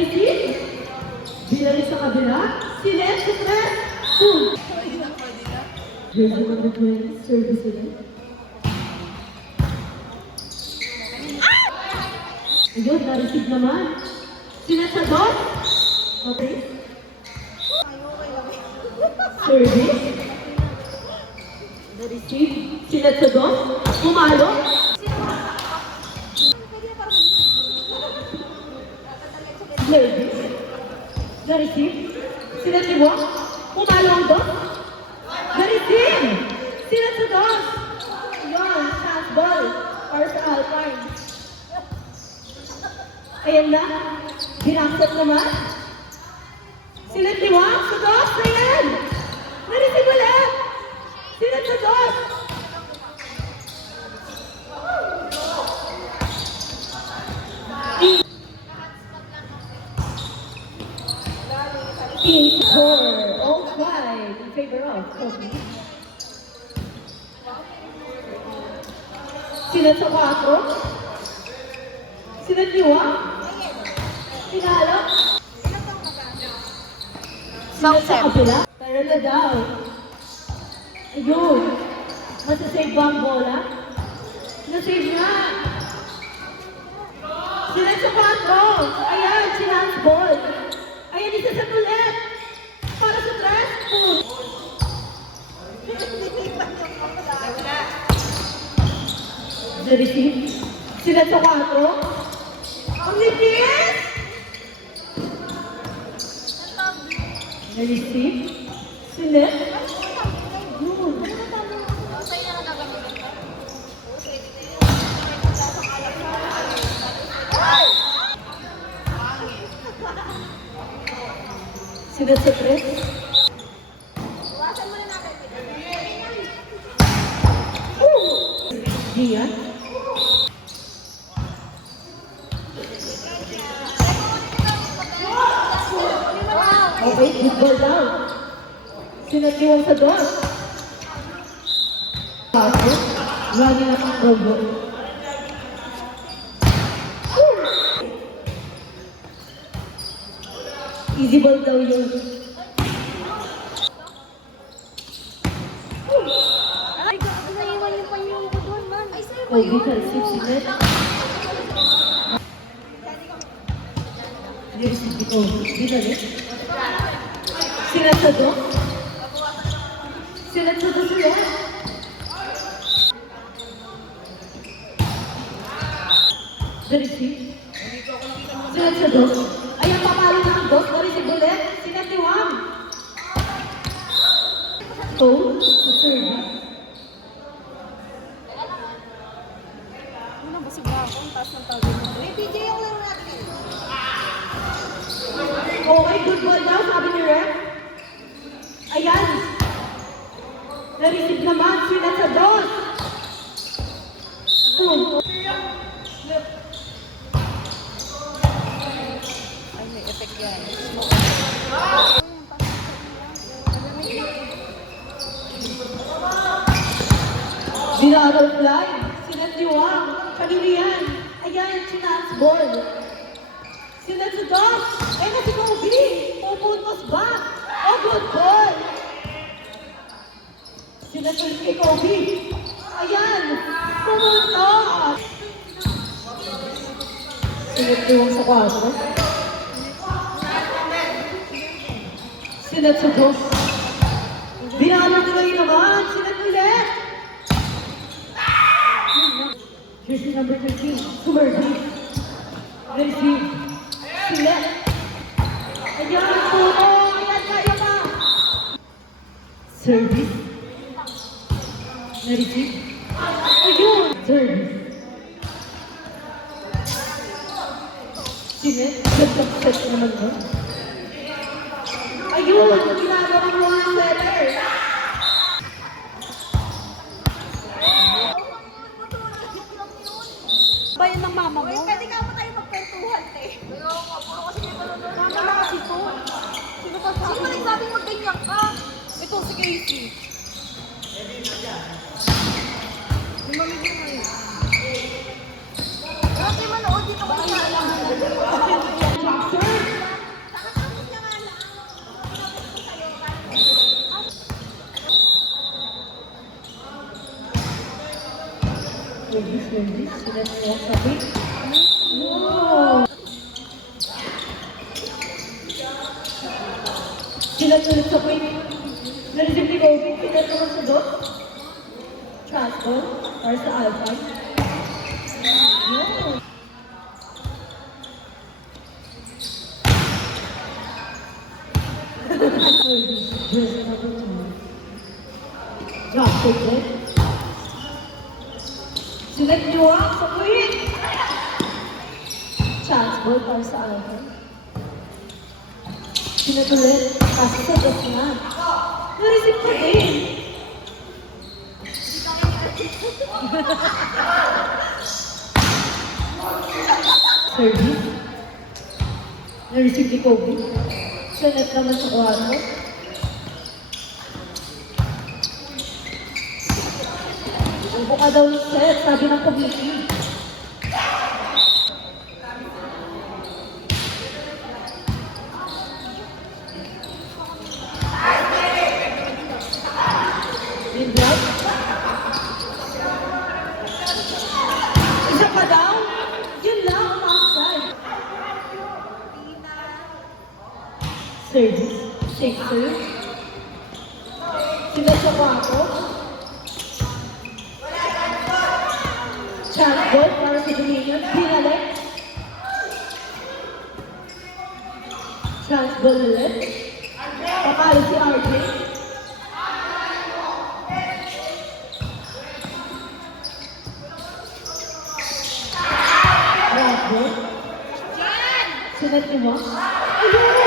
Na-receive. Binalik sa kabila. Sinet, suppress. Boom. Jersey number 20, service ulit. Ayun, na-receive naman. Sinet sa dot. Okay. Service. Na-receive. Sinet sa dot. Pumalo. Service. Na-receive. Sinet sa dot. Pumalo ang dot. Na-receive. Sinet sa dot. Ayun, chance ball. Para sa Alpine. Ayan na. Binakset naman. Sinet liwang sa dos. Ayan. Na-receive ulit. Sinet sa dos. Team score. All five in favor of Kobe. Sinet sa 4. Sinet liwang. Pinalo. Sinet sa kabila. Pero na daw. Ayun. Masasave ba ang bola? Nasave nga. Sinet sa 4. Ayan, sinance ball. Ayan, isa sa ulit. Para sa stress. Na-receive. Sinet sa 4. Ang nipis! Na-receive. Sinet. Sinet sa 3. Diyan. Okay, good ball down. Sinatiwang sa door. Paso. Lagi na ang robo. Easy ball daw yun. Ay, naiwan yung panyong ko doon, man. Ay, sa'yo ba Oh, yun? because 6 minutes. Nireceive dito. Binalik. Sinet sa do. Sinet sa do sila. Na-receive. Sinet sa do. Ayan, papalo na ang dos. Na-receive ulit. Sinet ni Wang. Oh, sa service. Ano, basig na ako. Ang taas ng tawag mo. May PJ yung laro natin. Okay, good ball daw, sabi ni Ref. Ayan. Na-receive naman. Sinet sa dos. Boom. Ay, may effect yan. Binaro fly. Sinet ni Wang. Kanina yan. Ayan, chance ball. Sinet sa dos. Ay, na si Kobe. Pupuntos back. Oh, good ball. Sinet ulit kay Kobe. Ayan. Pumuntos. Sinet ni Wang sa 4. Sinet sa dos. Binalo tuloy naman. Sinet ulit. Jersey number 13, Sumerby. Receive. Sinet. Ayan, puno. Ayan, kaya pa. Service. Na-receive. Ayun. Service. Sinet. Set naman mo. Ayun, ginagawa mo ang setter. Bayan ng mama mo? Pwede ka mo tayo magkwentuhan, te. Puro kasi may manonood. Mama na kasi to. Sino ba sa Sino nagsabing magganyan ka? Ito si Casey. Yung mamigay mo yun. Bakit manood dito ka na? Serve. Service. Sinet ni Wong sa pick. Wow! Sinet ulit sa pick. Na-receive ni Kobe. Sinet naman sa dot. Transfer. Para sa Alpha. Wow! Jersey number 2. Drop it there. Sinet niyo sa queen. Chance ball para sa Alpha. Sinet ulit. Kasi sa dos na. Na-receive pa din. Service. Na-receive ni Kobe. Sinet naman sa kwarto. Buka daw yung set, sabi ng committee. Lindblad. Isa pa daw? Yun lang, outside. Service. Sixer. Sila sa kwarto. Chance ball para sa Dominion. Pinalik. Chance ball ulit. Papalo si RJ. Bravo. Sinet ni Wong. Ayun!